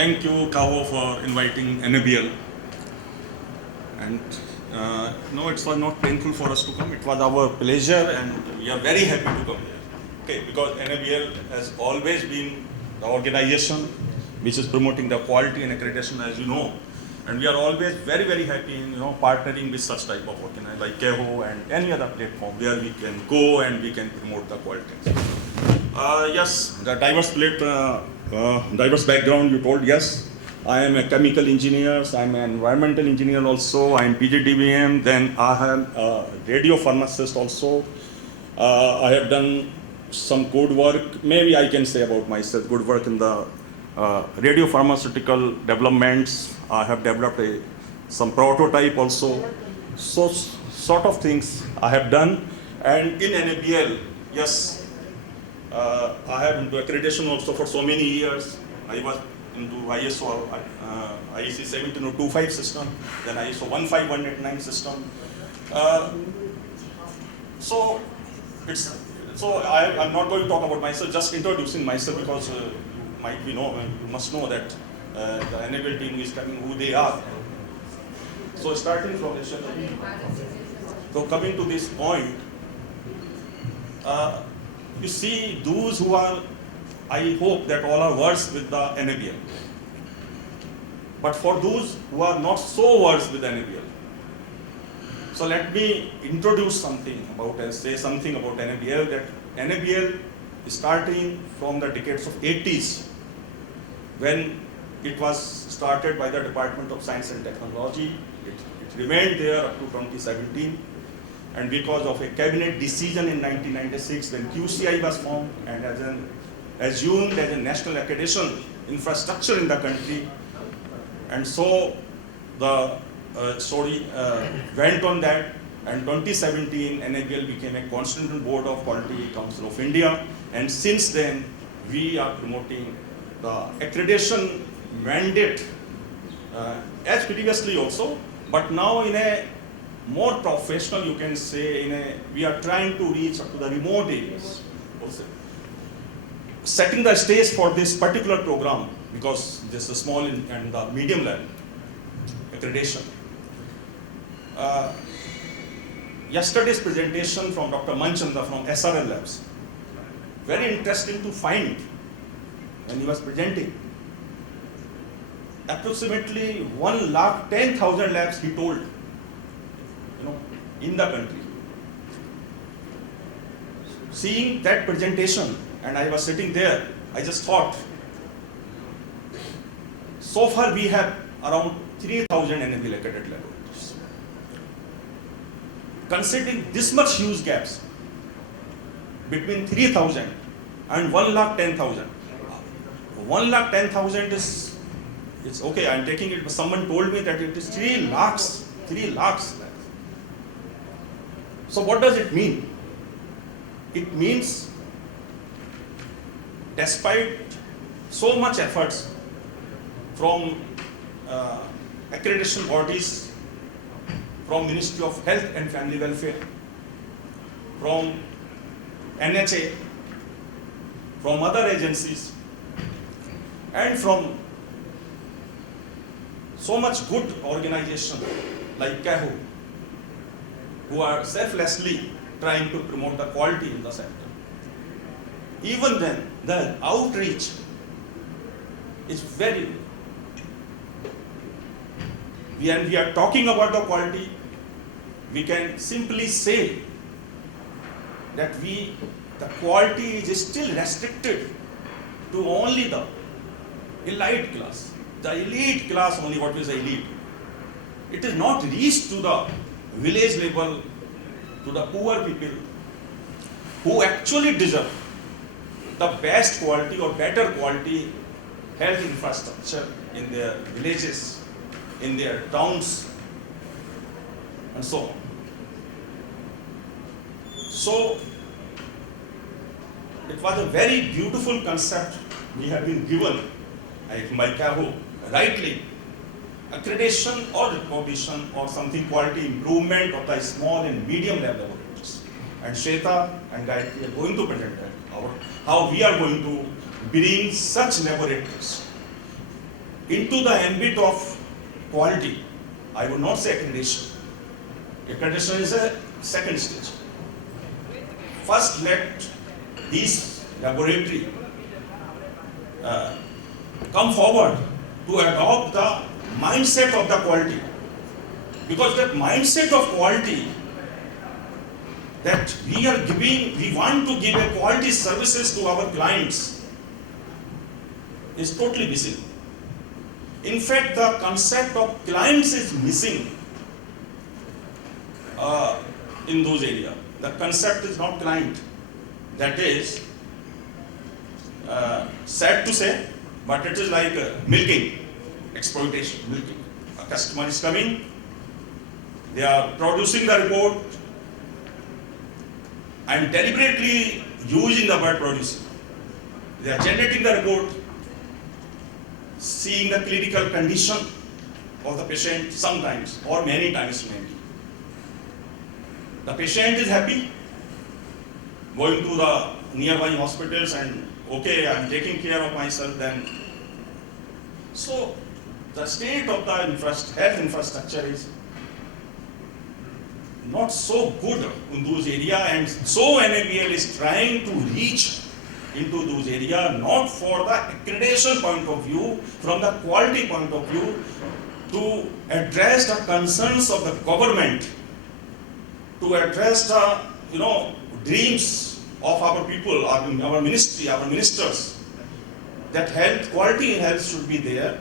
Thank you, Kaho, for inviting Nabl. And no, it was not painful for us to come. It was our pleasure, and we are very happy to come here. Okay, because Nabl has always been the organization which is promoting the quality and accreditation, as you know. And we are always very, very happy in partnering with such type of organization like Caho and any other platform where we can go and we can promote the quality. Yes, the diverse background you told. Yes, I am a chemical engineer. I am an environmental engineer also. I am PGDBM. Then I am a radio pharmacist also. I have done some good work. Maybe I can say about myself, good work in the radio pharmaceutical developments. I have developed some prototype also. So sort of things I have done. And in NABL, yes, I have into accreditation also for so many years. I was into ISO IEC 17025 system, then ISO 15189 system. So I'm not going to talk about myself, just introducing myself because you must know that the Nabl team is coming, who they are. So starting from this, so coming to this point, you see those who are, I hope that all are versed with the Nabl. But for those who are not so versed with Nabl, so let me introduce something about, say something about Nabl, that Nabl is starting from the decades of 80s, when it was started by the Department of Science and Technology. It remained there up to 2017. And because of a cabinet decision in 1996, when QCI was formed and assumed as a national accreditation infrastructure in the country, and so the story went on that. And 2017, NABL became a constituent board of Quality Council of India, and since then we are promoting the accreditation mandate as previously also, but now in a more professional, you can say, we are trying to reach up to the remote areas also. Setting the stage for this particular program, because this is small and the medium level accreditation. Yesterday's presentation from Dr. Manchanda from SRL Labs, very interesting to find when he was presenting. Approximately 110,000 labs, he told, in the country. Seeing that presentation, and I was sitting there, I just thought, so far we have around 3,000 Nabl accredited laboratories. Considering this much huge gaps between 3,000 and 110,000, 110,000 is, it's okay, I'm taking it, but someone told me that it is 3 lakhs. So what does it mean? It means despite so much efforts from accreditation bodies, from Ministry of Health and Family Welfare, from NHA, from other agencies, and from so much good organization like Caho, who are selflessly trying to promote the quality in the sector. Even then, the outreach is very, when we are talking about the quality, we can simply say that the quality is still restricted to only the elite class. The elite class only, what is elite? It is not reached to the village level, to the poor people who actually deserve the best quality or better quality health infrastructure in their villages, in their towns, and so on. So it was a very beautiful concept we have been given by Caho, rightly. Accreditation or recognition or something quality improvement of the small and medium level laboratories. And Shweta and Gayathri are going to present that, how we are going to bring such laboratories into the ambit of quality. I would not say accreditation. Accreditation is a second stage. First, let these laboratory come forward to adopt the mindset of the quality. Because that mindset of quality that we want to give a quality services to our clients is totally missing. In fact, the concept of clients is missing in those areas. The concept is not client. That is sad to say, but it is like milking, exploitation, milking. A customer is coming, they are producing the report and deliberately using the word producing. They are generating the report, seeing the clinical condition of the patient sometimes or many times maybe. The patient is happy, going to the nearby hospitals and okay, I am taking care of myself then. So the state of the health infrastructure is not so good in those areas, and so NABL is trying to reach into those areas, not for the accreditation point of view, from the quality point of view, to address the concerns of the government, to address the dreams of our people, our ministry, our ministers, that health, quality in health should be there.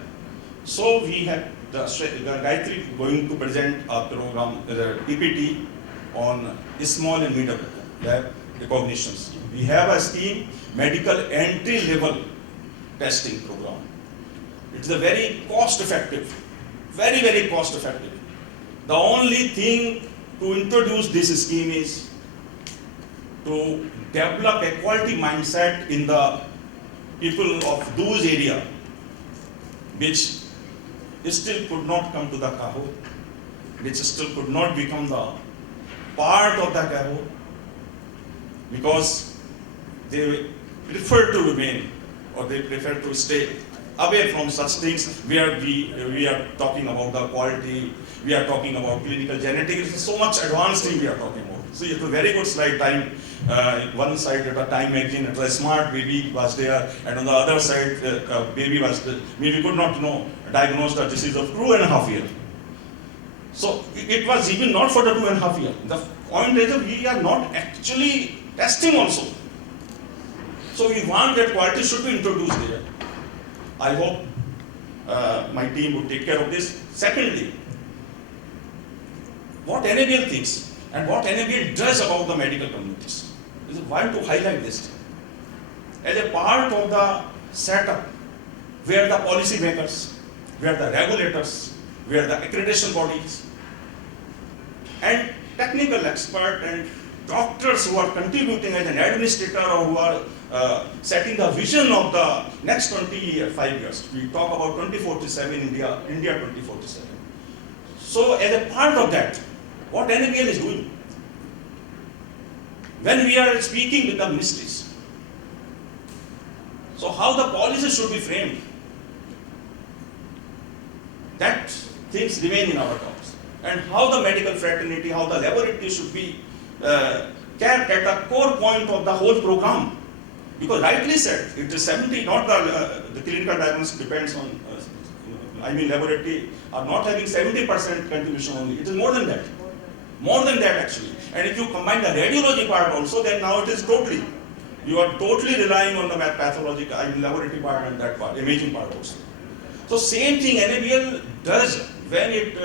So we have the Gayathri going to present a program, the PPT on small and medium lab recognition scheme. We have a scheme, medical entry-level testing program. It's a very cost-effective, very, very cost-effective. The only thing to introduce this scheme is to develop a quality mindset in the people of those areas, which still could not come to the Cahocon, which still could not become the part of the Cahocon, because they prefer to remain or they prefer to stay away from such things where we are talking about the quality, we are talking about clinical genetics. It's so much advanced thing we are talking about. So it's a very good slide time. One side at a Time magazine, it was a smart baby was there, and on the other side, baby was maybe could not diagnose the disease of 2.5 years. So it was even not for the 2.5 years. The point is that we are not actually testing also. So we want that quality should be introduced there. I hope my team would take care of this. Secondly, what NABL thinks and what NABL does about the medical communities. I want to highlight this. As a part of the setup where the policy makers, where the regulators, where the accreditation bodies, and technical experts and doctors who are contributing as an administrator or who are setting the vision of the next 25 years. We talk about 2047 India 2047. So as a part of that, what NABL is doing, when we are speaking with the ministries, so how the policy should be framed, that things remain in our talks. And how the medical fraternity, how the laboratory should be kept at the core point of the whole program. Because rightly said, it is 70, not the clinical diagnosis depends on, laboratory are not having 70% contribution only. It is more than that. More than that actually. And if you combine the radiology part also, then now it is totally, you are totally relying on the pathological, laboratory part and that part, imaging part also. So same thing NABL does when it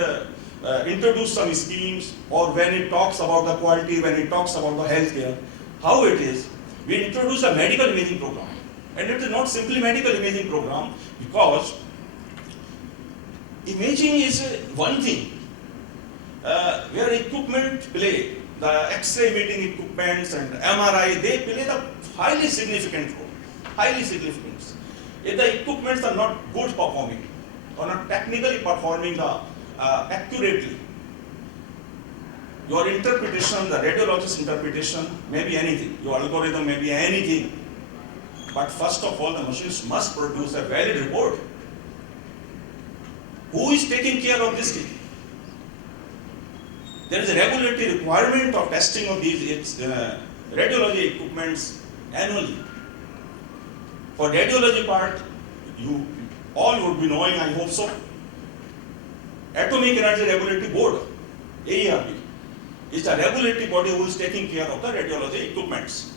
introduces some schemes, or when it talks about the quality, when it talks about the healthcare. How it is, we introduce a medical imaging program. And it is not simply medical imaging program, because imaging is one thing where equipment play, the X-ray imaging equipments and MRI, they play the highly significant role, highly significant. If the equipments are not good performing, or not technically performing accurately, your interpretation, the radiologist's interpretation, may be anything, your algorithm may be anything, but first of all, the machines must produce a valid report. Who is taking care of this thing? There is a regulatory requirement of testing of these radiology equipments annually. For radiology part, you all would be knowing, I hope so, Atomic Energy Regulatory Board, AERB, is the regulatory body who is taking care of the radiology equipments.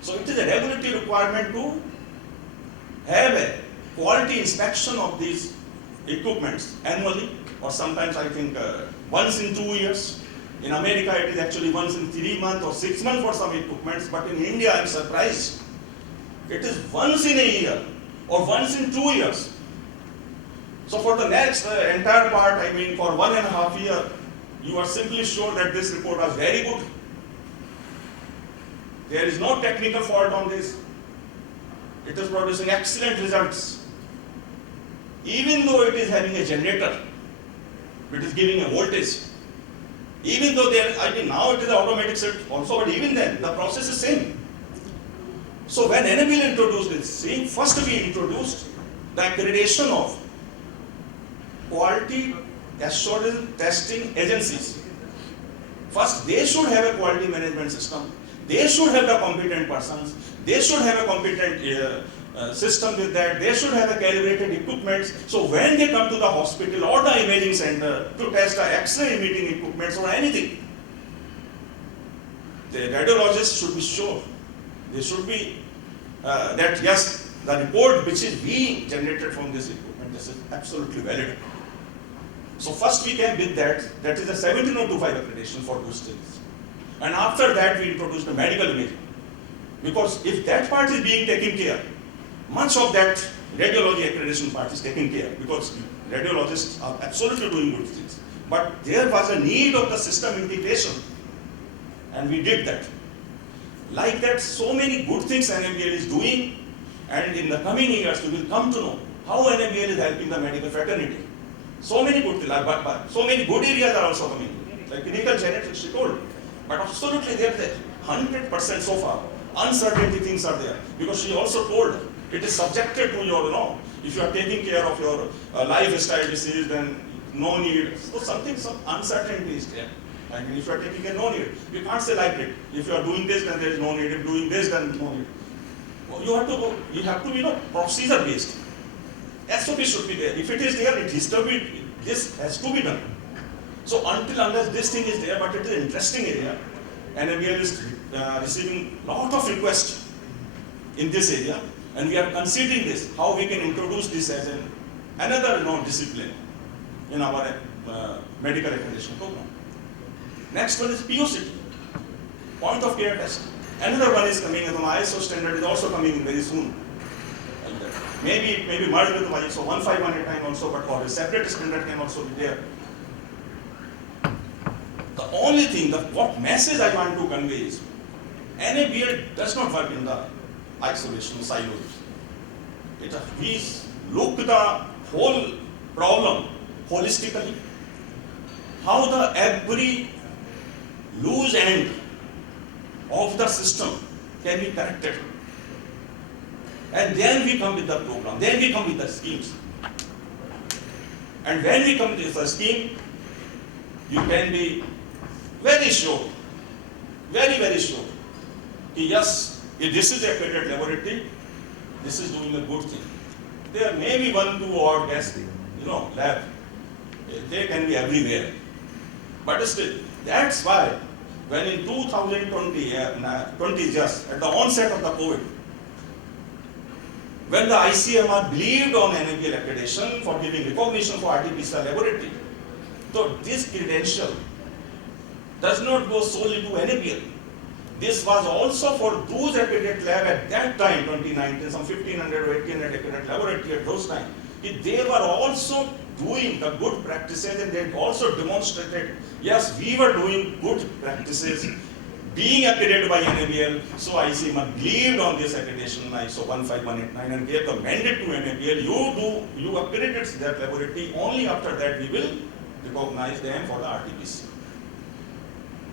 So it is a regulatory requirement to have a quality inspection of these equipments annually, or sometimes I think once in 2 years. In America it is actually once in 3 months or 6 months for some equipments, but in India I am surprised. It is once in a year or once in 2 years. So for the next entire part, I mean for 1.5 years, you are simply sure that this report was very good. There is no technical fault on this. It is producing excellent results. Even though it is having a generator, it is giving a voltage. Even though there, I mean now it is automatic set also, but even then the process is same. So when Nabl introduced this, first we introduced the accreditation of quality assurance testing agencies. First, they should have a quality management system. They should have the competent persons. They should have a competent system with that. They should have a calibrated equipment. So when they come to the hospital or the imaging center to test the X-ray emitting equipments or anything, the radiologists should be sure. They should be that yes, the report which is being generated from this equipment, this is absolutely valid. So first we came with that is a 17025 accreditation for those things. And after that we introduced the medical imaging. Because if that part is being taken care, much of that radiology accreditation part is taken care, because radiologists are absolutely doing good things. But there was a need of the system integration, and we did that. Like that, so many good things Nabl is doing, and in the coming years we will come to know how Nabl is helping the medical fraternity. So many good things, but so many good areas are also coming, like clinical genetics, she told. But absolutely there is 100% so far. Uncertainty things are there, because she also told it is subjected to your, if you are taking care of your lifestyle disease, then no need. So some uncertainty is there. I mean, if you are taking care, no need. You can't say like it. If you are doing this, then there is no need. If doing this, then no need. Well, you have to be, procedure based. SOP should be there. If it is there, this has to be done. So unless this thing is there, but it is an interesting area, and Nabl is receiving lot of requests in this area, and we are considering this, how we can introduce this as another discipline in our medical accreditation program. Next one is POCT, point of care test. Another one is coming, and the ISO standard is also coming in very soon. Maybe merged with the ISO 15189 also, but for a separate standard can also be there. The only thing, what message I want to convey is, Nabl does not work in the isolation silos. We look the whole problem holistically, how every loose end of the system can be corrected. And then we come with the program, then we come with the schemes. And when we come with the scheme, you can be very sure, very, very sure, yes, if this is accredited laboratory, this is doing a good thing. There may be 1, 2 odd gas, lab. They can be everywhere. But still, that's why when in 2020, just at the onset of the COVID, when the ICMR believed on Nabl accreditation for giving recognition for RT-PCR laboratory, so this credential does not go solely to Nabl. This was also for those accredited lab at that time, 2019, some 1500 or 1800 accredited laboratory at those times. They were also doing the good practices, and they also demonstrated, yes, we were doing good practices, being accredited by Nabl. So ICMR believed on this accreditation, ISO 15189, and gave the mandate to Nabl, you accredited that laboratory, only after that we will recognize them for the RT-PCR.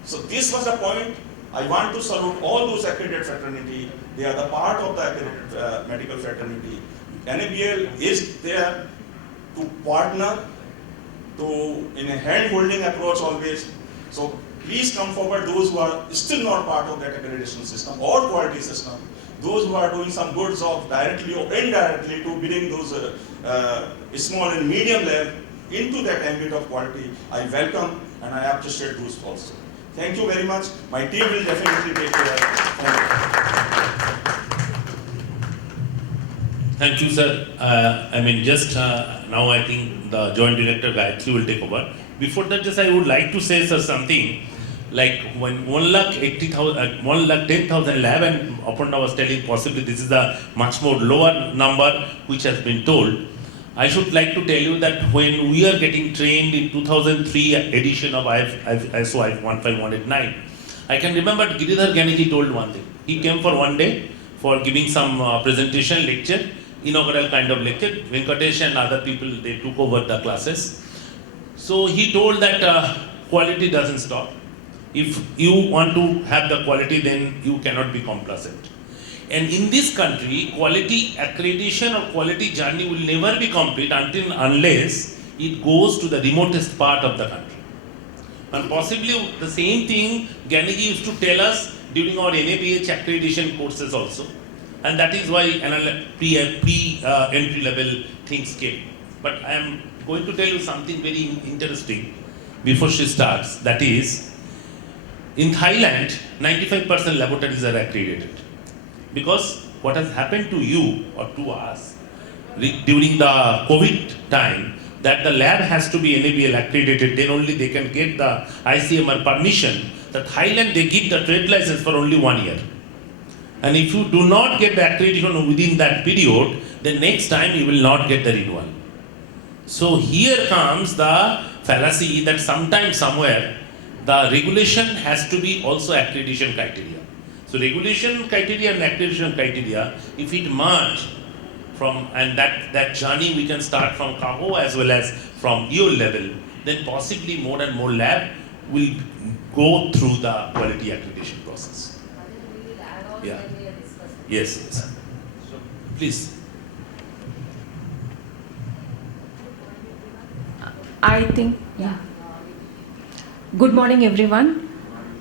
So this was the point. I want to salute all those accredited fraternity. They are the part of the accredited medical fraternity. Nabl is there to partner in a hand-holding approach always. So please come forward, those who are still not part of that accreditation system or quality system, those who are doing some good job directly or indirectly to bring those small and medium level into that ambit of quality. I welcome and I appreciate those also. Thank you very much. My team will definitely take care. Thank you, sir. Now I think the Joint Director Gayathri will take over. Before that, just I would like to say, sir, something like when 1,10,000 lab, and Aparna was telling possibly this is a much more lower number which has been told. I should like to tell you that when we are getting trained in 2003 edition of ISO 15189, I can remember Giridhar Ganiji told one thing. He came for one day for giving some presentation lecture, inaugural kind of lecture. Venkatesh and other people, they took over the classes. So he told that quality doesn't stop. If you want to have the quality, then you cannot be complacent. And in this country, quality accreditation or quality journey will never be complete unless it goes to the remotest part of the country. And possibly the same thing Ganiji used to tell us during our NABH accreditation courses also. And that is why entry level things came. But I am going to tell you something very interesting before she starts. That is, in Thailand, 95% laboratories are accredited. Because what has happened to you or to us during the COVID time, that the lab has to be NABL accredited, then only they can get the ICMR permission. The Thailand, they give the trade license for only 1 year. And if you do not get the accreditation within that period, then next time you will not get the renewal. So here comes the fallacy that sometimes somewhere the regulation has to be also accreditation criteria. So regulation criteria and accreditation criteria, if it merge from, and that journey we can start from Caho as well as from your level, then possibly more and more lab will go through the quality accreditation process. Yeah. Yes, yes. So, please. I think, yeah. Good morning, everyone.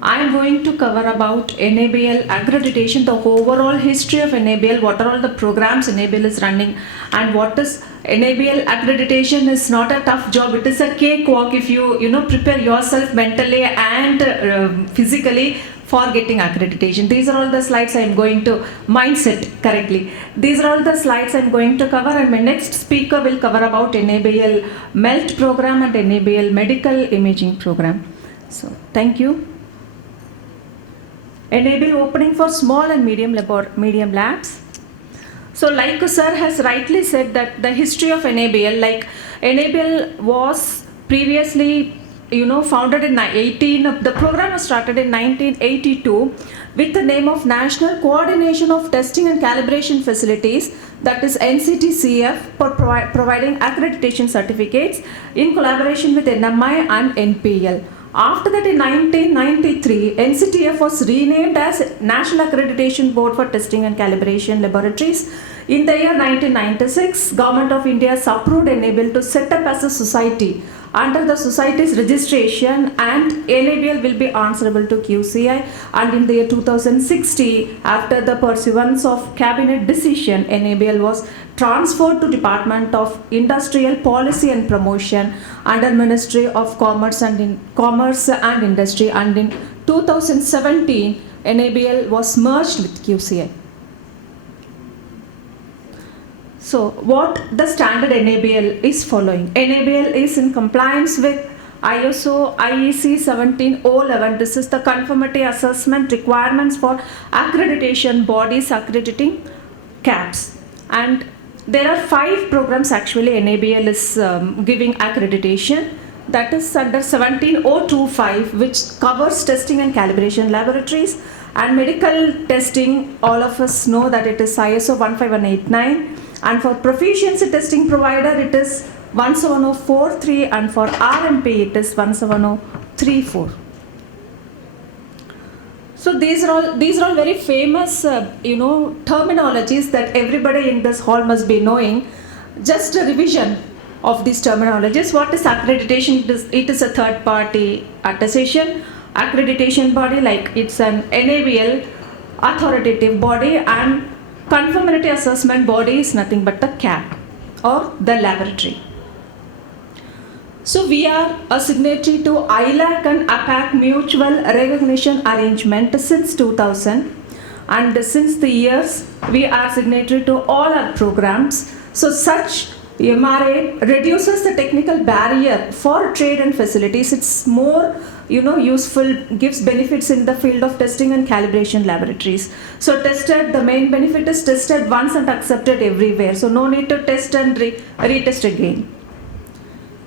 I am going to cover about NABL accreditation, the overall history of NABL, what are all the programs NABL is running, and what is NABL accreditation is not a tough job. It is a cakewalk if you prepare yourself mentally and physically for getting accreditation. These are all the slides I am going to mindset correctly. These are all the slides I am going to cover, and my next speaker will cover about NABL MELT program and NABL medical imaging program. So thank you. NABL opening for small and medium labs. So like sir has rightly said that the history of NABL, like NABL was previously founded in the program was started in 1982 with the name of National Coordination of Testing and Calibration Facilities, that is NCTCF, for providing accreditation certificates in collaboration with NMI and NPL. After that, in 1993, NCTF was renamed as National Accreditation Board for Testing and Calibration Laboratories. In the year 1996, Government of India has approved NABL to set up as a society. Under the society's registration, and NABL will be answerable to QCI. And in the year 2016, after the pursuance of cabinet decision, NABL was transferred to Department of Industrial Policy and Promotion under Ministry of Commerce and Industry. And in 2017, NABL was merged with QCI. So what the standard NABL is following? NABL is in compliance with ISO IEC 17011. This is the conformity assessment requirements for accreditation bodies accrediting CAPs. And there are 5 programs actually NABL is giving accreditation. That is under 17025, which covers testing and calibration laboratories. And medical testing, all of us know that it is ISO 15189. And for proficiency testing provider, it is 17043, and for RMP, it is 17034. So these are all very famous, terminologies that everybody in this hall must be knowing. Just a revision. of these terminologies. What is accreditation? It is a third party attestation. Accreditation body, like it's an NABL authoritative body, and conformity assessment body is nothing but the CAP or the laboratory. So we are a signatory to ILAC and APAC mutual recognition arrangement since 2000, and since the years we are signatory to all our programs. So such MRA reduces the technical barrier for trade and facilities. It's more useful, gives benefits in the field of testing and calibration laboratories. So tested, the main benefit is tested once and accepted everywhere. So no need to test and retest again.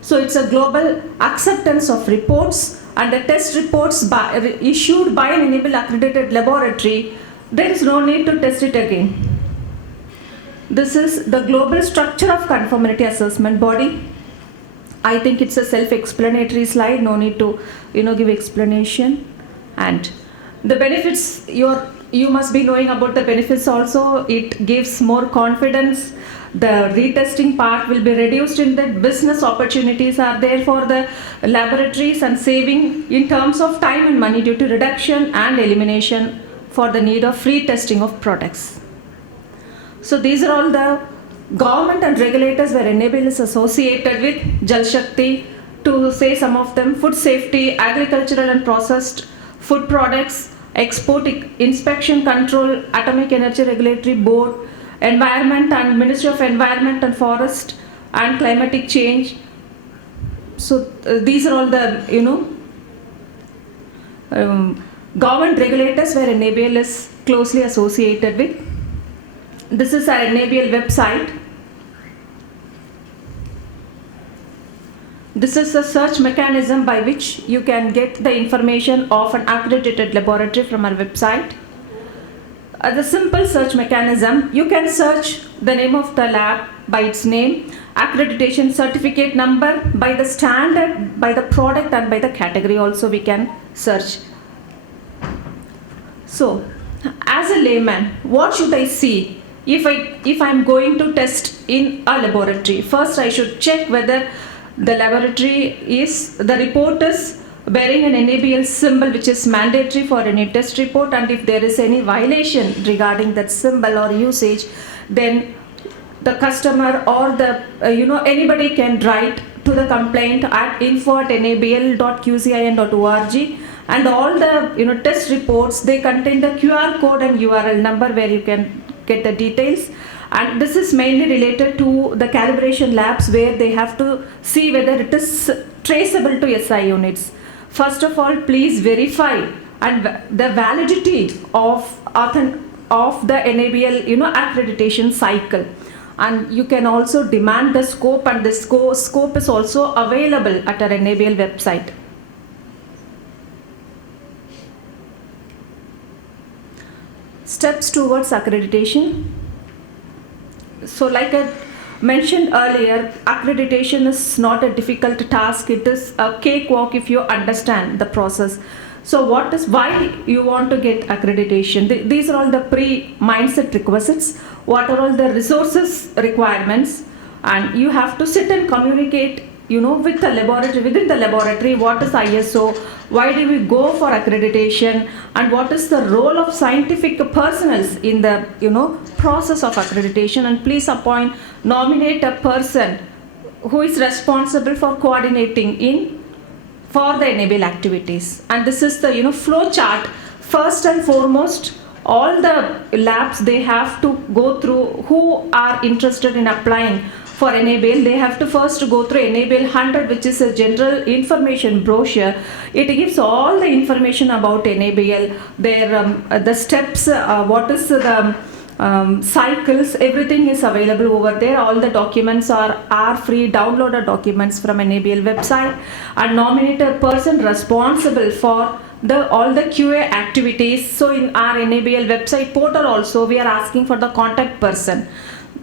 So it's a global acceptance of reports, and the test reports issued by an Nabl accredited laboratory, there is no need to test it again. This is the global structure of conformity assessment body. I think it's a self-explanatory slide, no need to give explanation. And the benefits, you must be knowing about the benefits also. It gives more confidence. The retesting part will be reduced in that. Business opportunities are there for the laboratories, and saving in terms of time and money due to reduction and elimination for the need of free testing of products. So these are all the government and regulators where Nabl is associated with. Jal Shakti, to say some of them: food safety, agricultural and processed food products, export inspection control, atomic energy regulatory board, environment and Ministry of Environment and Forest and climatic change. So these are all the government regulators where Nabl is closely associated with. This is our Nabl website. This is a search mechanism by which you can get the information of an accredited laboratory from our website. The simple search mechanism, you can search the name of the lab by its name, accreditation certificate number, by the standard, by the product, and by the category also we can search. So, as a layman, what should I see if I'm going to test in a laboratory? First, I should check whether the the report is bearing an Nabl symbol, which is mandatory for any test report, and if there is any violation regarding that symbol or usage, then the customer or the anybody can write to the complaint at info@nabl.qcin.org, and all the test reports, they contain the QR code and URL number where you can get the details. And this is mainly related to the calibration labs, where they have to see whether it is traceable to SI units. First of all, please verify and the validity of the Nabl accreditation cycle, and you can also demand the scope, and the scope is also available at our Nabl website. Steps towards accreditation. So like I mentioned earlier, accreditation is not a difficult task. It is a cakewalk if you understand the process. So why you want to get accreditation? These are all the pre-mindset requisites. What are all the resources requirements? And you have to sit and communicate, with the laboratory, within the laboratory, what is ISO, why do we go for accreditation, and what is the role of scientific personnel in the, process of accreditation. And please nominate a person who is responsible for coordinating for the Nabl activities. And this is the, flow chart. First and foremost, all the labs, they have to go through, who are interested in applying for Nabl, they have to first go through Nabl 100, which is a general information brochure. It gives all the information about Nabl, the steps, what is the cycles, everything is available over there. All the documents are free, downloaded documents from Nabl website, and nominate a person responsible for all the QA activities. So in our Nabl website portal also, we are asking for the contact person.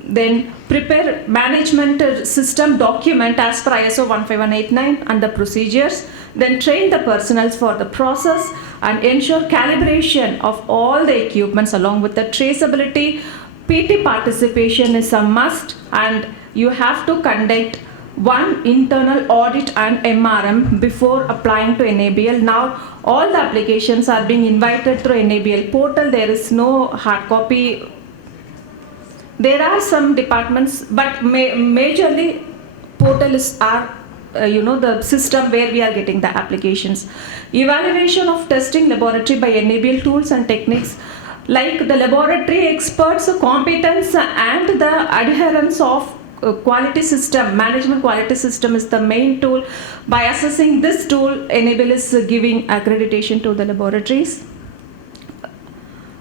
Then prepare management system document as per ISO 15189 and the procedures. Then train the personnel for the process and ensure calibration of all the equipments along with the traceability. PT participation is a must, and you have to conduct one internal audit and MRM before applying to NABL. Now all the applications are being invited through NABL portal. There is no hard copy. There are some departments, but majorly portal is our the system where we are getting the applications. Evaluation of testing laboratory by NABL tools and techniques, like the laboratory experts' competence and the adherence of quality system, management quality system is the main tool. By assessing this tool, NABL is giving accreditation to the laboratories.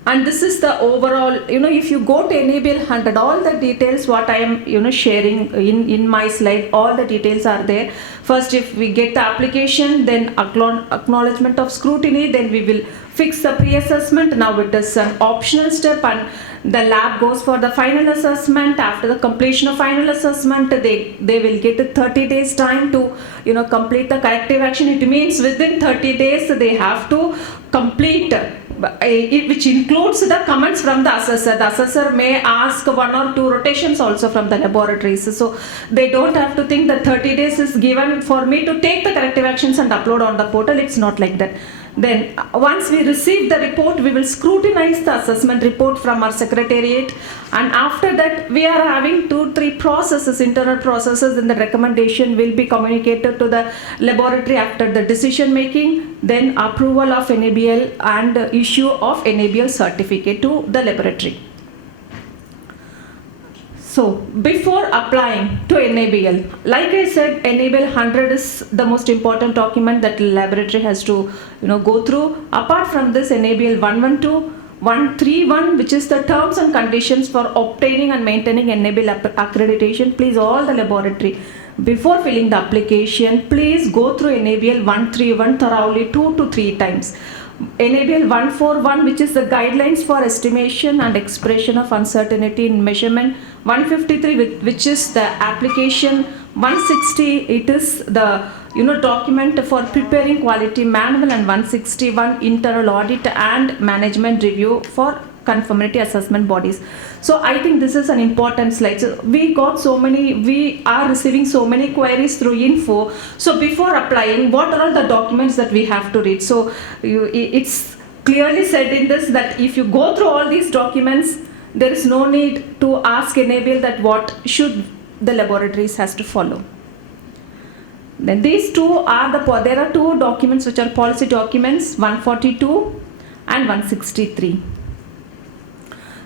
And this is the overall, if you go to NABL 100, all the details what I am, sharing in my slide, all the details are there. First, if we get the application, then acknowledgement of scrutiny, then we will fix the pre-assessment. Now it is an optional step, and the lab goes for the final assessment. After the completion of final assessment, they will get 30 days time to, complete the corrective action. It means within 30 days, they have to complete which includes the comments from the assessor. The assessor may ask 1 or 2 rotations also from the laboratories. So they don't have to think that 30 days is given for me to take the corrective actions and upload on the portal. It's not like that. Then once we receive the report, we will scrutinize the assessment report from our secretariat, and after that we are having 2-3 processes, internal processes, and the recommendation will be communicated to the laboratory after the decision making, then approval of NABL and issue of NABL certificate to the laboratory. So before applying to NABL, like I said, NABL 100 is the most important document that laboratory has to go through. Apart from this, NABL 112, 131, which is the terms and conditions for obtaining and maintaining NABL accreditation. Please, all the laboratory, before filling the application, please go through NABL 131 thoroughly 2 to 3 times. NABL 141, which is the guidelines for estimation and expression of uncertainty in measurement. 153, which is the application. 160, it is the document for preparing quality manual, and 161 internal audit and management review for conformity assessment bodies. So I think this is an important slide. So we are receiving so many queries through info. So before applying, what are all the documents that we have to read? So it's clearly said in this that if you go through all these documents, there is no need to ask NABL that what should the laboratories has to follow. Then these two are there are 2 documents which are policy documents, 142 and 163.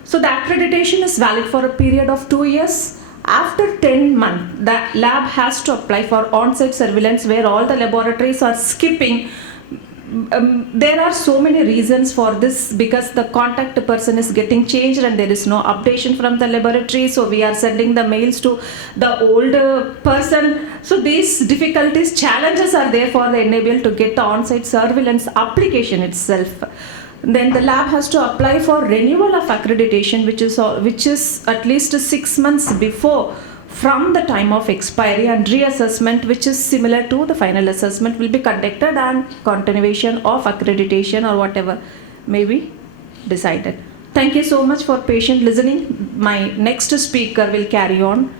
So the accreditation is valid for a period of 2 years. After 10 months, the lab has to apply for on-site surveillance, where all the laboratories are skipping. There are so many reasons for this, because the contact person is getting changed and there is no updation from the laboratory. So we are sending the mails to the old person. So these difficulties, challenges are there for the NABL to get the on-site surveillance application itself. Then the lab has to apply for renewal of accreditation, which is at least 6 months before from the time of expiry, and reassessment, which is similar to the final assessment, will be conducted, and continuation of accreditation or whatever may be decided. Thank you so much for patient listening. My next speaker will carry on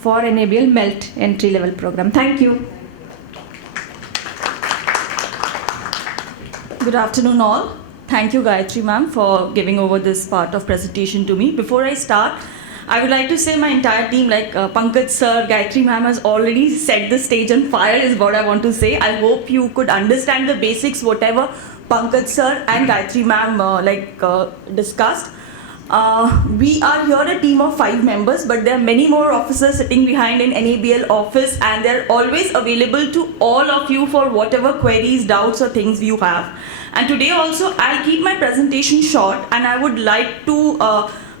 for NABL MELT entry level program. Thank you. Good afternoon all. Thank you Gayathri ma'am for giving over this part of presentation to me. Before I start, I would like to say my entire team, like Pankal sir, Gayathri ma'am has already set the stage on fire is what I want to say. I hope you could understand the basics, whatever Pankal sir and Gayathri ma'am discussed. We are here a team of 5 members, but there are many more officers sitting behind in NABL office, and they're always available to all of you for whatever queries, doubts or things you have. And today also I'll keep my presentation short, and I would like to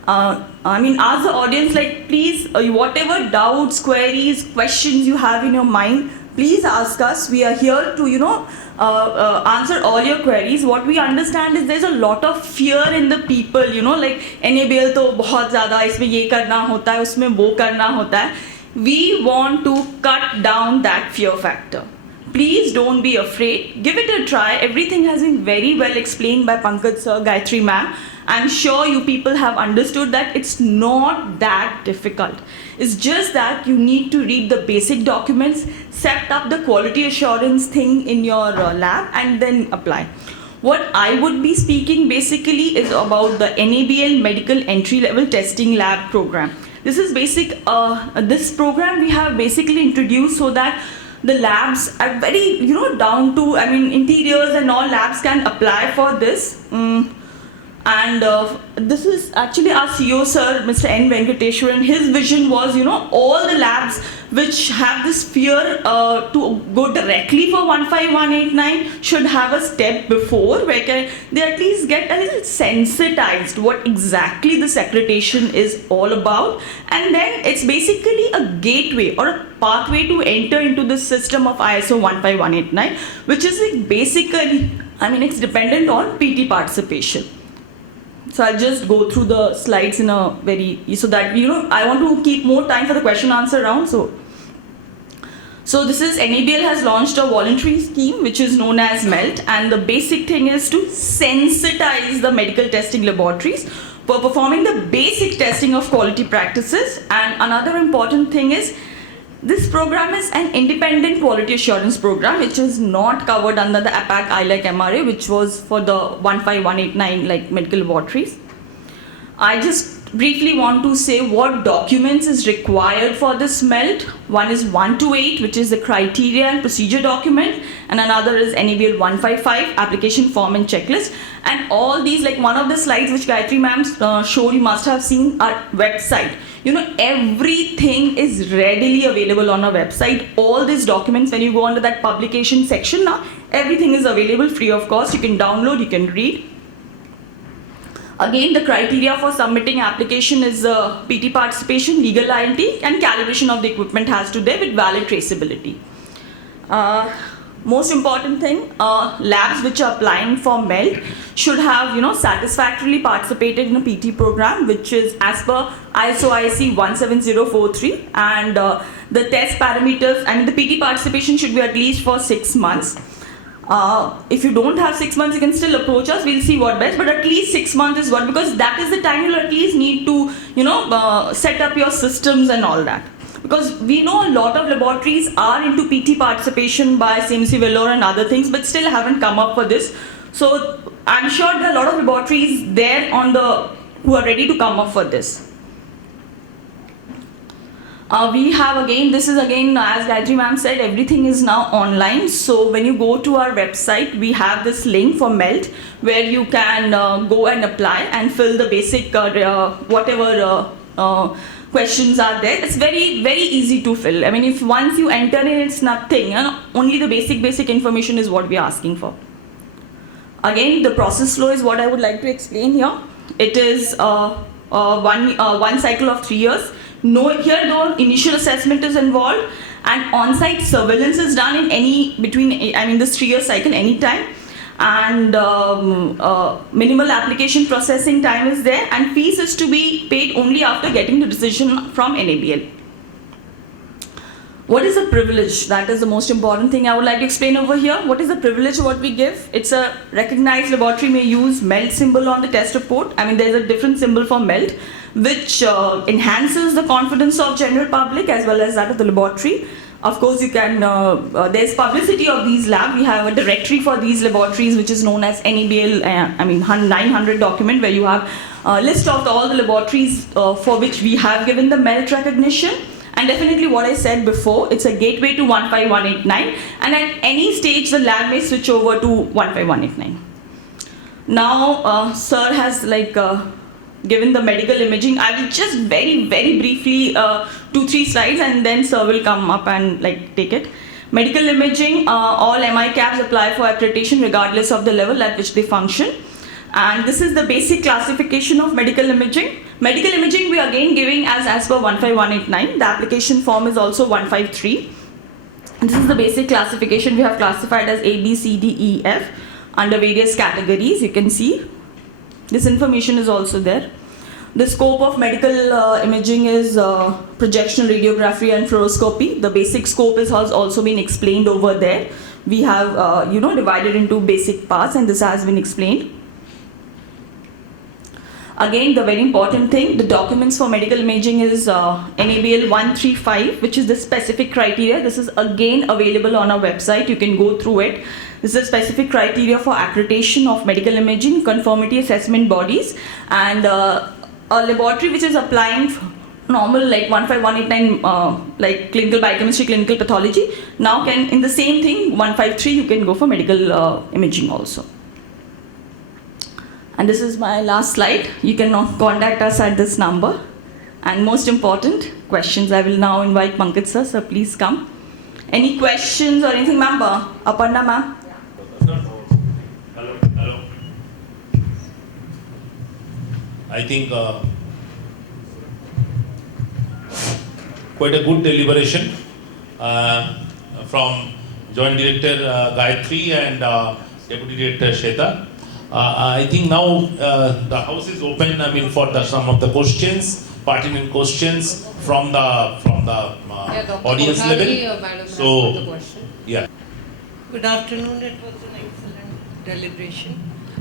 ask the audience, please, whatever doubts, queries, questions you have in your mind, please ask us. We are here to answer all your queries. What we understand is there's a lot of fear in the people, NABL to bahut zyada isme ye karna hota hai, usme wo karna hota hai. We want to cut down that fear factor. Please don't be afraid. Give it a try. Everything has been very well explained by Pankaj sir, Gayathri ma'am. I'm sure you people have understood that it's not that difficult. It's just that you need to read the basic documents, set up the quality assurance thing in your lab, and then apply. What I would be speaking basically is about the NABL Medical Entry Level Testing Lab program. This is this program we have basically introduced so that the labs are very, down to, interiors and all labs can apply for this. And this is actually our CEO, sir, Mr. N. Venkateshwaran. His vision was, all the labs which have this fear to go directly for 15189 should have a step before where they at least get a little sensitized what exactly this accreditation is all about. And then it's basically a gateway or a pathway to enter into the system of ISO 15189, which is like basically, it's dependent on PT participation. So I'll just go through the slides in a so that, I want to keep more time for the question answer round. So this is NABL has launched a voluntary scheme which is known as MELT, and the basic thing is to sensitize the medical testing laboratories for performing the basic testing of quality practices. And another important thing is this program is an independent quality assurance program which is not covered under the APAC ILAC MRA, which was for the 15189 like medical laboratories. I just briefly want to say what documents is required for this MELT. One is 128, which is the criteria and procedure document, and another is NABL 155 application form and checklist. And all these, like one of the slides which Gayathri ma'am showed, you must have seen our website. Everything is readily available on our website. All these documents, when you go under that publication section now, everything is available free of cost. You can download, you can read. Again, the criteria for submitting application is PT participation, legal liability, and calibration of the equipment has to there with valid traceability. Most important thing, labs which are applying for MELT should have, satisfactorily participated in a PT program, which is as per ISO IC 17043, and the test parameters, the PT participation should be at least for 6 months. If you don't have 6 months, you can still approach us. We'll see what best, but at least 6 months is what, because that is the time you'll at least need to, set up your systems and all that. Because we know a lot of laboratories are into PT participation by CMC Vellore and other things, but still haven't come up for this. So I'm sure there are a lot of laboratories there who are ready to come up for this. We have again, this is again, as Gayathri ma'am said, everything is now online. So when you go to our website, we have this link for MELT where you can go and apply and fill the basic whatever questions are there. It's very, very easy to fill. If once you enter in, it's nothing. Only the basic information is what we are asking for. Again, the process flow is what I would like to explain here. It is one cycle of 3 years. Here no initial assessment is involved, and on-site surveillance is done in this 3-year cycle anytime, and minimal application processing time is there, and fees is to be paid only after getting the decision from NABL. What is a privilege? That is the most important thing I would like to explain over here. What is the privilege what we give? It's a recognized laboratory may use MELT symbol on the test report. There's a different symbol for MELT, which enhances the confidence of general public as well as that of the laboratory. Of course, you can, there's publicity of these labs. We have a directory for these laboratories, which is known as NABL, 900 document, where you have a list of all the laboratories for which we have given the MELT recognition. And definitely what I said before, it's a gateway to 15189, and at any stage the lab may switch over to 15189. Now, sir has given the medical imaging. I will just very, very briefly 2-3 slides, and then sir will come up and take it. Medical imaging, all MI cabs apply for accreditation regardless of the level at which they function. And this is the basic classification of medical imaging. Medical imaging we are again giving as per 15189. The application form is also 153. And this is the basic classification we have classified as A, B, C, D, E, F under various categories. You can see this information is also there. The scope of medical imaging is projectional radiography and fluoroscopy. The basic scope has also been explained over there. We have divided into basic parts, and this has been explained. Again, the very important thing, the documents for medical imaging is NABL 135, which is the specific criteria. This is again available on our website. You can go through it. This is a specific criteria for accreditation of medical imaging, conformity assessment bodies, and a laboratory which is applying normal like 15189 like clinical biochemistry, clinical pathology. Now can in the same thing 153 you can go for medical imaging also. And this is my last slide. You can now contact us at this number. And most important, questions. I will now invite Pankaj sir. So please come. Any questions or anything, ma'am? Aparna ma'am? Hello. I think quite a good deliberation from Joint Director Gayathri and Deputy Director Shweta. I think now the house is open. I mean, for some of the questions, pertinent questions from the audience level. Madam So, the question. yeah. Good afternoon. It was an excellent deliberation.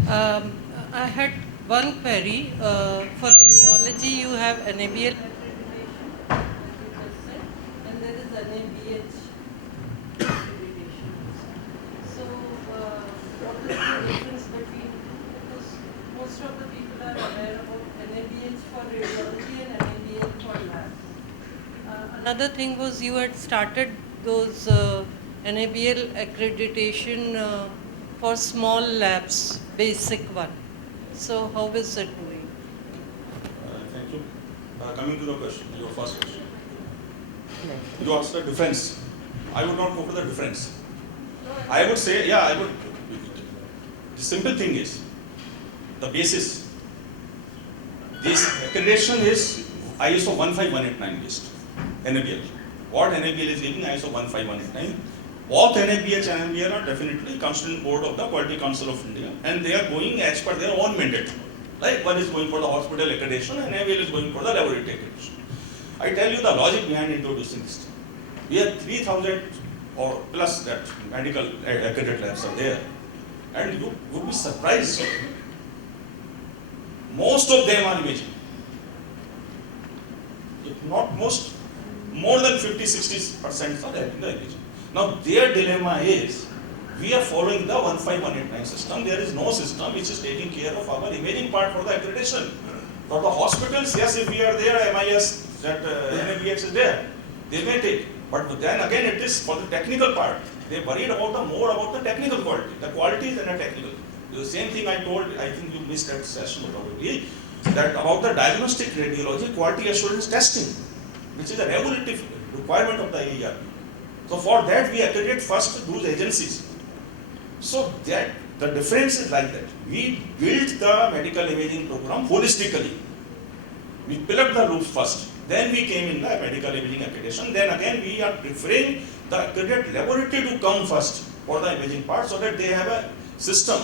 I had one query. For radiology, you have NABL and there is NABH accreditation. So, what is the difference between, because most of the people are aware about NABH for radiology and NABL for labs. Another thing was you had started those NABL accreditation for small labs, basic one. So how is it doing? Thank you. Coming to the question, your first question. You asked the difference. I would not go for the difference. I would say, yeah, I would. The simple thing is, the basis. This accreditation is ISO 15189 based, NABL. What NABL is giving ISO 15189. Both NABH and NABL are definitely constituent board of the Quality Council of India, and they are going as per their own mandate. Like one is going for the hospital accreditation and NABL is going for the laboratory accreditation. I tell you the logic behind introducing this. We have 3,000 or plus that medical accredited labs are there, and you would be surprised. Most of them are imaging. If not most, more than 50-60% are having the imaging. Now their dilemma is, we are following the 15189 system. There is no system which is taking care of our imaging part for the accreditation. For the hospitals, yes, if we are there, MIS, that NABH is there, they may take. But then again, it is for the technical part. They worried about more about the technical quality. The quality is in a technical. The same thing I told, I think you missed that session probably, that about the diagnostic radiology quality assurance testing, which is a regulative requirement of the AERP. So for that we accredit first those agencies. So that the difference is like that. We built the medical imaging program holistically. We pillared the roof first. Then we came in the medical imaging accreditation. Then again we are preferring the accredited laboratory to come first for the imaging part, so that they have a system,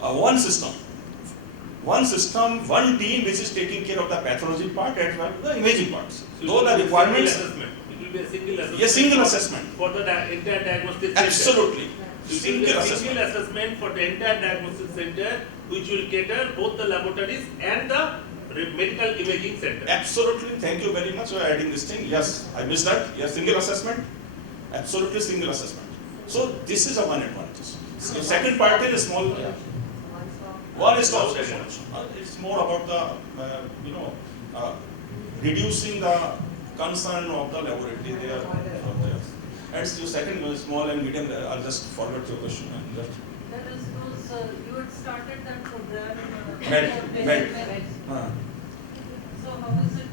one system, one team which is taking care of the pathology part as well as the imaging parts. So those are requirements. It will be a single assessment. Yes, single assessment. For the entire diagnostic center. Absolutely. So it will be a single assessment for the entire diagnostic center, which will cater both the laboratories and the medical imaging center. Absolutely. Thank you very much for adding this thing. Yes, I missed that. Yes, single assessment. Absolutely single assessment. So this is a one advantage. So second part is small. One is cost reduction. It's more about the reducing the concern of the laboratory there. And so second was small and medium. I'll just forward your question. That is those, you had started that program. Med. So how is it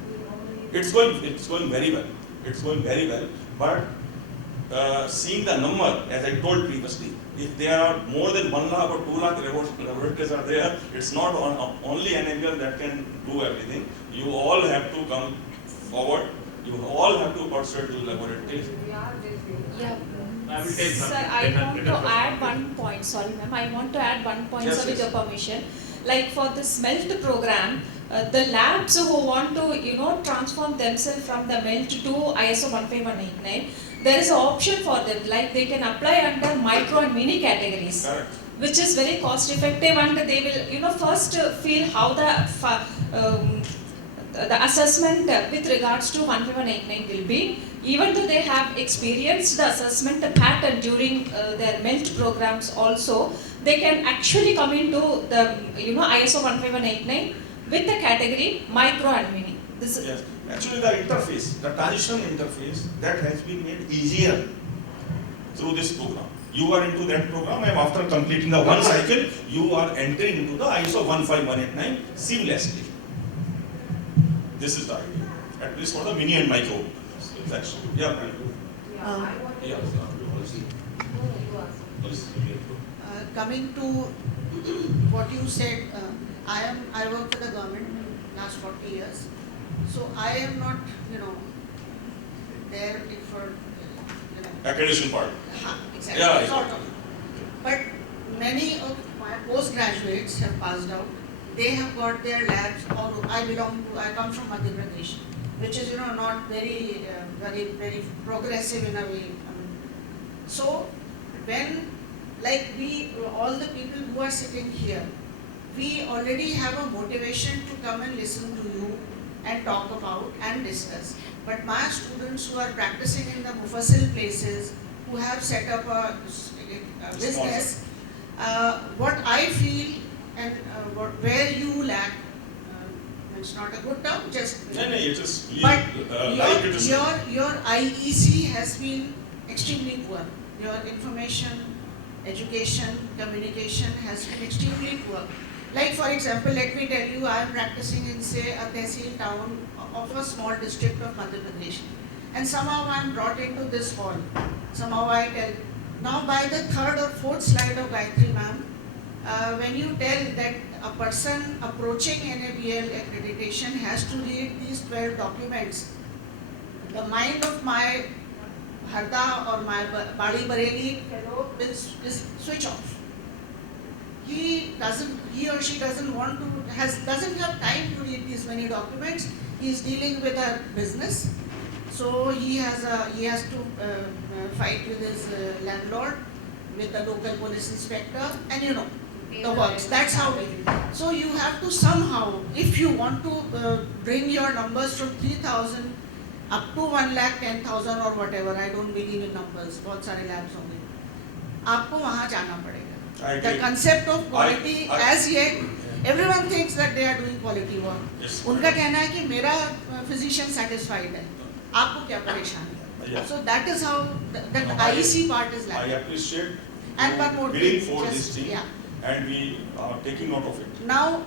going? It's going very well. It's going very well. But seeing the number, as I told previously, if there are more than 1 lakh or 2 lakh laboratories are there, it's not only NABL that can do everything. You all have to come forward. You all have to participate to the laboratories. Yeah. I will take Sir, I want to add one point. Sorry, ma'am. I want to add one point, Yes, sir, with yes. your permission. Like for the SMELT program, the labs who want to, transform themselves from the MELT to ISO 15189, there is an option for them. Like they can apply under micro and mini categories. Correct. Which is very cost effective, and they will first feel how the the assessment with regards to 15189 will be, even though they have experienced the assessment pattern during their MELT programs also, they can actually come into the ISO 15189 with the category micro and mini. This is Yes. Actually, the interface, the transition interface, that has been made easier through this program. You are into that program, and after completing the one cycle, you are entering into the ISO 15189 seamlessly. This is the idea, at least for the mini and micro section. Yeah, yeah. Coming to what you said, I work for the government last 40 years, so I am not, there for, Accreditation part. exactly, Yeah, sort of. But many of my postgraduates have passed out. They have got their labs, or I come from Madhya Pradesh, which is, not very, very progressive in a way. So when, like all the people who are sitting here, we already have a motivation to come and listen to you and talk about and discuss. But my students who are practicing in the Mufassil places, who have set up a business, what I feel and where you lack, it's not a good term, just No, it is. but Like it is. your IEC has been extremely poor. Your information, education, communication has been extremely poor. Like for example, let me tell you, I am practicing in say a tehsil town of a small district of Madhya Pradesh, and somehow I am brought into this hall. Somehow I tell, now by the third or fourth slide of Gayathri ma'am, when you tell that a person approaching NABL accreditation has to read these 12 documents, the mind of my Harda or my Badi Bareli fellow will switch off. He or she doesn't have time to read these many documents. He is dealing with a business, so he has to fight with his landlord, with the local police inspector, and the works. That's how it is. So you have to somehow, if you want to bring your numbers from 3,000 up to 1,10,000 or whatever, I don't believe in numbers, बहुत सारे labs होंगे, आपको वहाँ जाना पड़ेगा. The concept of quality, as yet, everyone thinks that they are doing quality work. Yes. उनका कहना है कि मेरा physician satisfied है, आपको क्या परेशानी है? Yeah. So that is how the No, IEC part is I lacking. appreciate And one more bidding thing, for just- this thing, yeah. and we are taking note of it. Now,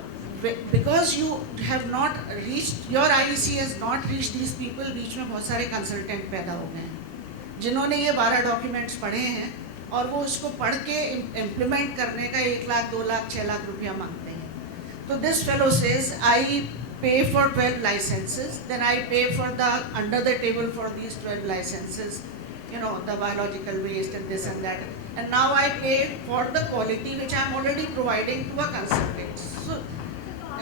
because you have not reached, your IEC has not reached these people, बीच में बहुत सारे consultant पैदा हो गए हैं, जिन्होंने ये 12 documents पढ़े हैं और वो उसको पढ़ के implement करने का 1 लाख, 2 लाख, 6 लाख रुपया मांगते हैं. So this fellow says, I pay for 12 licenses, then I pay for the under the table for these 12 licenses, the biological waste and this and that, and now I pay for the quality which I am already providing to a consultant. So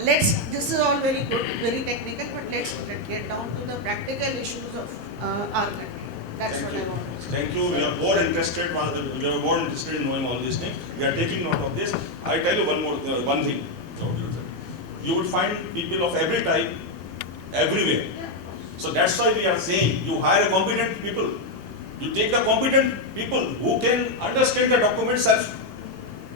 this is all very good, very technical, but let's get down to the practical issues of our country. That's Thank what you. I want to say. Thank you. We are more interested in knowing all these things. We are taking note of this. I tell you one thing. You would find people of every type, everywhere. So that's why we are saying, you hire competent people. You take the competent people who can understand the document self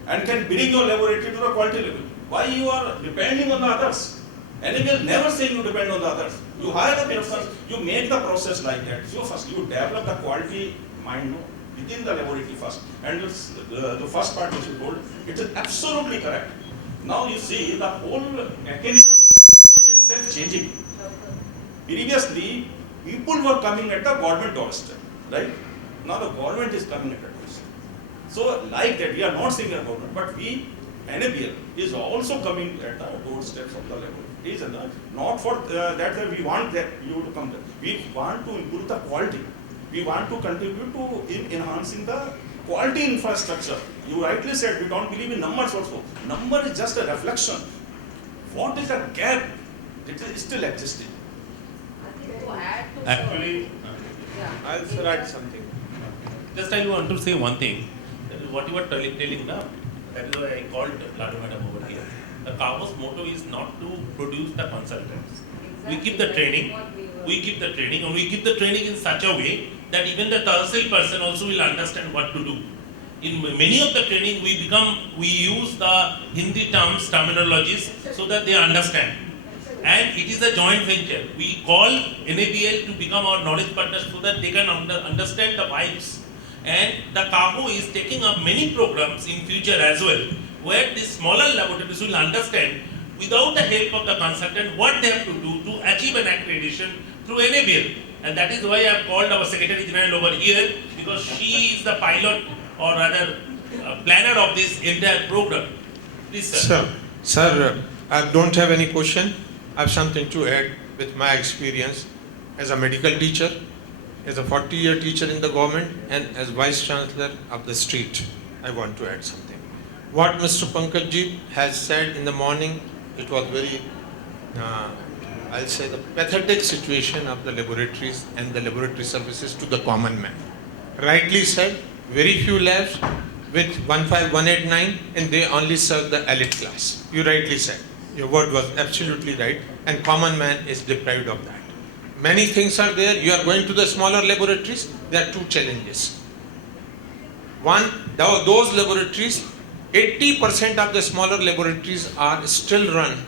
and can bring your laboratory to the quality level. Why you are depending on the others? And we will never say you depend on the others. You hire the person, you make the process like that. So first you develop the quality mind within the laboratory first. And the first part which you told, it is absolutely correct. Now you see the whole mechanism is itself changing. Previously, people were coming at the government doorstep, right? Now the government is coming at the doorstep. So like that, we are not saying the government, but NABL is also coming at the doorsteps of the laboratories, and not for that we want that you to come there. We want to improve the quality. We want to contribute to enhancing the quality infrastructure. You rightly said we don't believe in numbers also. Number is just a reflection. What is the gap? It is still existing. Actually, I'll add something. just I want to say one thing. What you were telling now, that is why I called Ladu Madam over here. The Cahocon motto is not to produce the consultants. we keep the training, and we keep the training in such a way that even the Tahsil person also will understand what to do. In many of the training, we use the Hindi terminologies so that they understand. And it is a joint venture. We call NABL to become our knowledge partners so that they can understand the vibes. And the CAHO is taking up many programs in future as well, where the smaller laboratories will understand without the help of the consultant what they have to do to achieve an accreditation through NABL. And that is why I have called our Secretary General over here, because she is the pilot or rather planner of this entire program. Please, sir. Sir, I don't have any question. I have something to add with my experience as a medical teacher, as a 40-year teacher in the government, and as Vice Chancellor of the state. I want to add something. What Mr. Pankal ji has said in the morning, it was very, I'll say, the pathetic situation of the laboratories and the laboratory services to the common man. Rightly said, very few labs with 15189 and they only serve the elite class. You rightly said. Your word was absolutely right, and common man is deprived of that. Many things are there. You are going to the smaller laboratories, there are two challenges. One, those laboratories, 80% of the smaller laboratories are still run,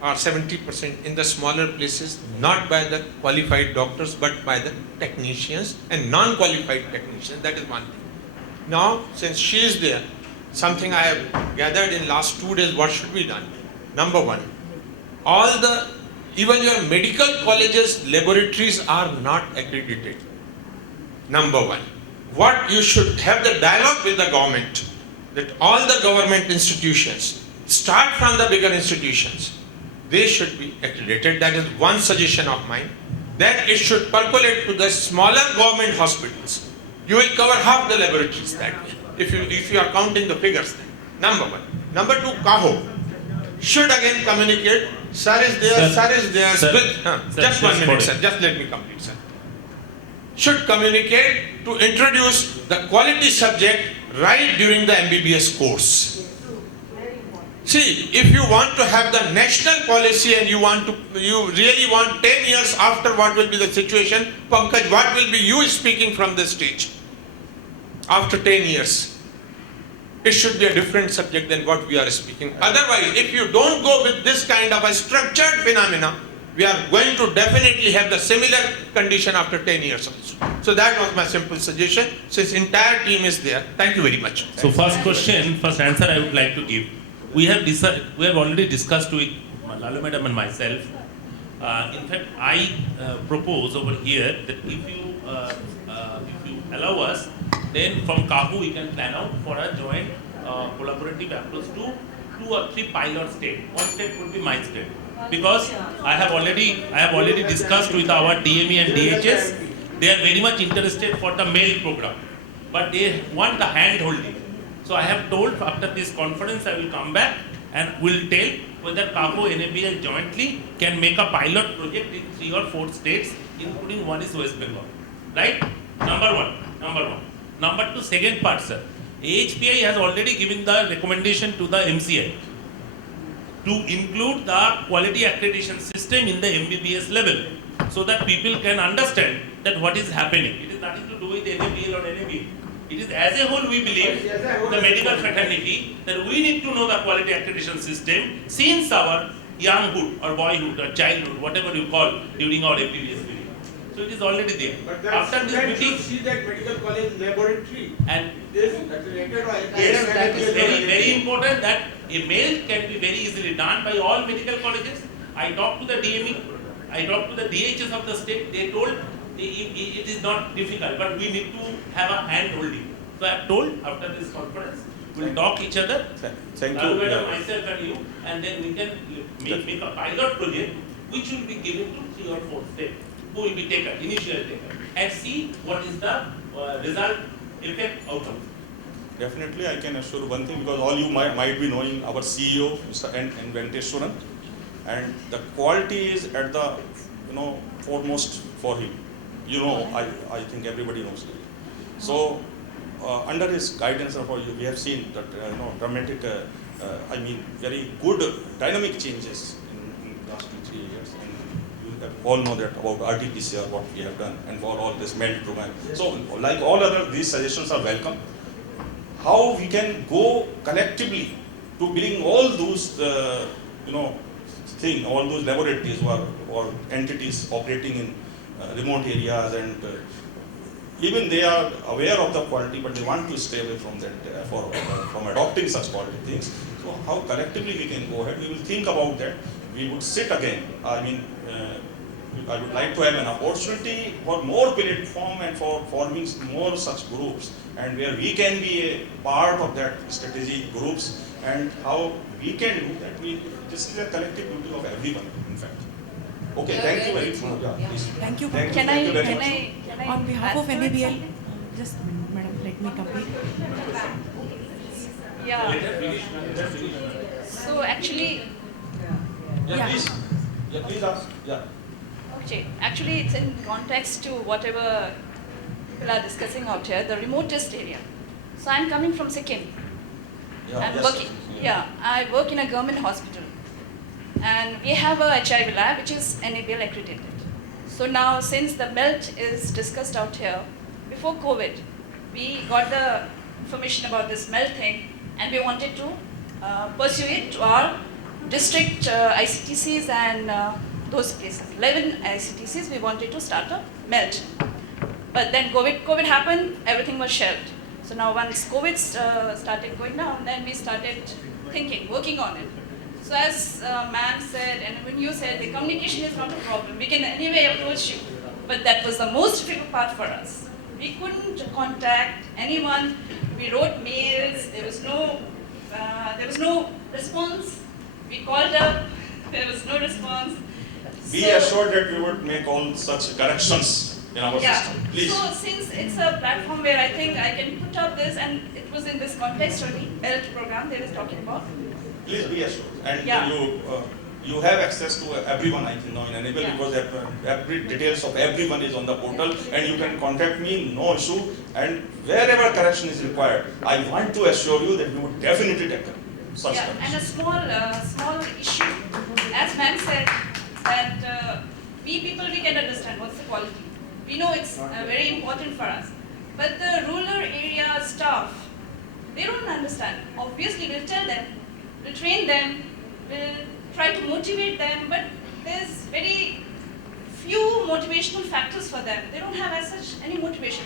or 70% in the smaller places, not by the qualified doctors, but by the technicians and non-qualified technicians. That is one thing. Now, since she is there, something I have gathered in last 2 days, what should be done? Number one, even your medical colleges laboratories are not accredited. Number one, what you should have the dialogue with the government, that all the government institutions, start from the bigger institutions, they should be accredited. That is one suggestion of mine. Then it should percolate to the smaller government hospitals. You will cover half the laboratories that way, if you are counting the figures then. Number one. Number two, CAHO should again communicate. Sir is there, sir is there. Just 1 minute, sir. Just let me complete, sir. Should communicate to introduce the quality subject right during the MBBS course. See, if you want to have the national policy and you really want 10 years after what will be the situation, Pankaj, what will be you speaking from the stage after 10 years? It should be a different subject than what we are speaking. Otherwise, if you don't go with this kind of a structured phenomena, we are going to definitely have the similar condition after 10 years also. So that was my simple suggestion. Since entire team is there, thank you very much. So first answer I would like to give. We have already discussed with Lalu Madam and myself. In fact, I propose over here that if you allow us, then from CAHO we can plan out for a joint collaborative approach to 2 or 3 pilot states. One state would be my state, because I have already discussed with our DME and DHS. They are very much interested for the male program, but they want the hand holding. So I have told after this conference I will come back and will tell whether CAHO NABL jointly can make a pilot project in 3 or 4 states, including one is West Bengal. Right? Number one. Number two, second part, sir. AHPI has already given the recommendation to the MCI to include the quality accreditation system in the MBBS level, so that people can understand that what is happening. It is nothing to do with NABL or NABL. It is as a whole we believe, the medical fraternity, that we need to know the quality accreditation system since our younghood or boyhood or childhood, whatever you call, during our MBBS period. So it is already there. But after this meeting, see that medical college laboratory and is accredited or yes, that is very important, that a male can be very easily done by all medical colleges. I talked to the DME, I talked to the DHS of the state. They told it is not difficult, but we need to have a hand holding. So I have told after this conference, we'll talk each other, Thank you. myself and you, and then we can make a pilot project which will be given to 3 or 4 states, who will be taken, initially taken, and see what is the result, effect out of it. Definitely, I can assure one thing, because all you might be knowing our CEO, Mr. N. Venkateswaran, and the quality is at the foremost for him. I think everybody knows it. So, under his guidance, we have seen that dramatic, very good dynamic changes in the last 2-3 years, and you have all know that about RT-PCR, what we have done, and for all this MELT program. So, like all other, these suggestions are welcome. How we can go collectively to bring all those, all those laboratories or entities operating in remote areas, and even they are aware of the quality, but they want to stay away from that, from adopting such quality things. So how collectively we can go ahead, we will think about that. We would sit again. I would like to have an opportunity for more platform and for forming more such groups, and where we can be a part of that strategy groups, and how we can do that. This is a collective duty of everyone, in fact. Okay, thank you very much. Yeah, please. Thank you. Can I On behalf of add to it NABL, something? just madam, let me complete. Yeah. So actually, Yeah, please. Yeah, please ask. Yeah. okay, actually it's in context to whatever people are discussing out here, the remotest area. So I'm coming from Sikkim. Yeah, I'm yes. working. Yeah, I work in a government hospital, and we have a HIV lab which is Nabl accredited. So now, since the MELT is discussed out here, before COVID, we got the information about this MELT thing, and we wanted to pursue it to our district ICTCs and those places. 11 ICTCs, we wanted to start a MELT. But then COVID happened, everything was shelved. So now once COVID started going down, then we started thinking, working on it. So as ma'am said, and when you said, the communication is not a problem. We can anyway approach you. But that was the most difficult part for us. We couldn't contact anyone. We wrote mails. There was no response. We called up. There was no response. Be assured that we would make all such corrections in our system. Please. So since it's a platform where I think I can put up this, and it was in this context only, MELT program they were talking about. Please be assured. And Yeah. you have access to everyone, I think, now in Nabl, Yeah. because every details of everyone is on the portal, and you can contact me, no issue. And wherever correction is required, I want to assure you that we would definitely tackle such Yeah, and a corrections. small issue, as ma'am said, that we people, we can understand what's the quality. We know it's very important for us. But the rural area staff, they don't understand. Obviously, we'll tell them, we'll train them, we'll try to motivate them, but there's very few motivational factors for them. They don't have as such any motivation.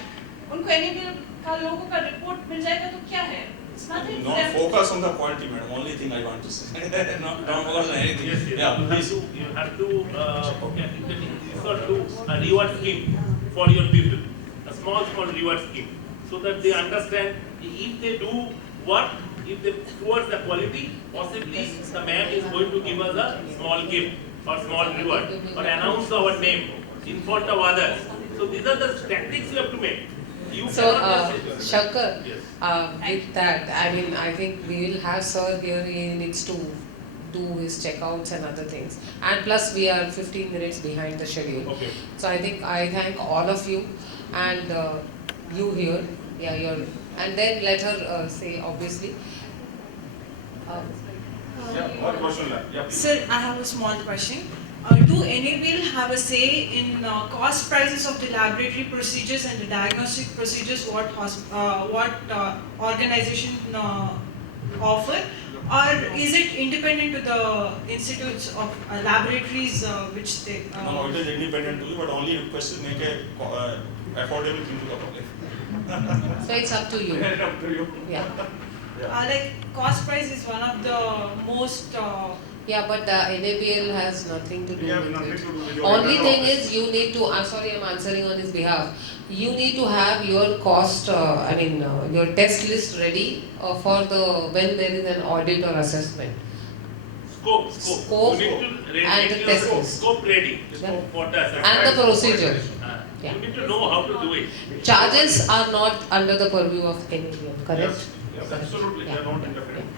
उनको NABL का लोगों का report मिल जाएगा तो क्या है? It's nothing for Not them. focus on the quality, madam. Only thing I want to say. Don't focus on anything. Yes, Yeah, please. you have to resort to a reward scheme for your people, a small reward scheme, so that they understand if they do work, if they towards the quality, possibly the ma'am is going to give us a small gift or small reward or announce our name in front of others. So these are the tactics you have to make. You So, cannot just- Shankar, Yes. with that, I think we will have Sir here, he needs to do his checkouts and other things. And plus we are 15 minutes behind the schedule. Okay. So I think I thank all of you and you here, and then let her say obviously. Yeah, one question left. Yeah, please. Sir, I have a small question. Do NABL have a say in cost prices of the laboratory procedures and the diagnostic procedures what organization offer? Or is it independent to the institutes of laboratories which they... No, it is independent to you, but only request is make a affordable thing to the public. So it's up to you. It's up to you. Yeah. like cost price is one of the most... Yeah, but the NABL has nothing to do We have with nothing it. to do with your Only internal thing office. is you need to, I'm sorry I'm answering on his behalf, you need to have your cost, your test list ready for when there is an audit or assessment. Scope. Scope You need to and make the your test list. scope ready. Yeah. For the And the procedure. Yeah. You need to know how to do it. Charges are not under the purview of NABL, correct? Yes, absolutely. They are not interfering.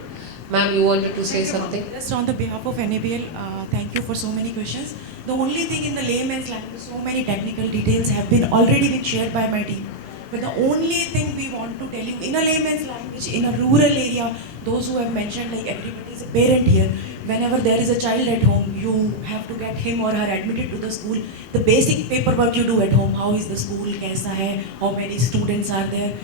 Ma'am, you wanted to say something? Just on the behalf of NABL, thank you for so many questions. The only thing in the layman's language, so many technical details have already been shared by my team. But the only thing we want to tell you in a layman's language, in a rural area, those who have mentioned like everybody is a parent here, whenever there is a child at home, you have to get him or her admitted to the school. The basic paperwork you do at home, how is the school, kaisa hai, how many students are there.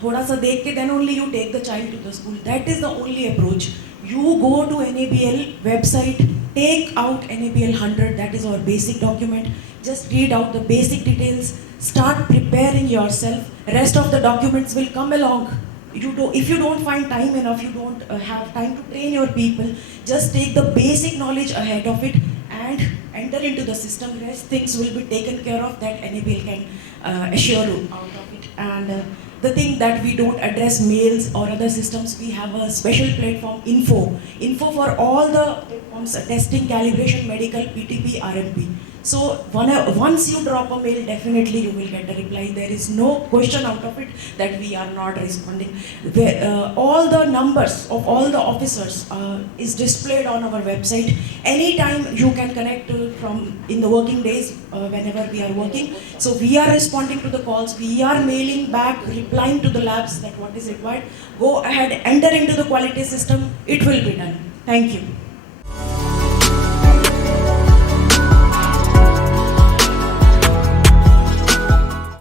Thoda sa dekh ke, then only you take the child to the school. That is the only approach. You go to NABL website, take out NABL 100, that is our basic document. Just read out the basic details, start preparing yourself. Rest of the documents will come along. If you don't find time enough, you don't have time to train your people, just take the basic knowledge ahead of it and enter into the system. Rest things will be taken care of, that NABL can assure you out of it. And the thing that we don't address mails or other systems, we have a special platform, Info for all the platforms, testing, calibration, medical, PTP, RMP. So once you drop a mail, definitely you will get a reply. There is no question out of it that we are not responding. All the numbers of all the officers is displayed on our website. Anytime you can connect from in the working days whenever we are working. So we are responding to the calls, we are mailing back, replying to the labs that what is required. Go ahead, enter into the quality system, it will be done. Thank you.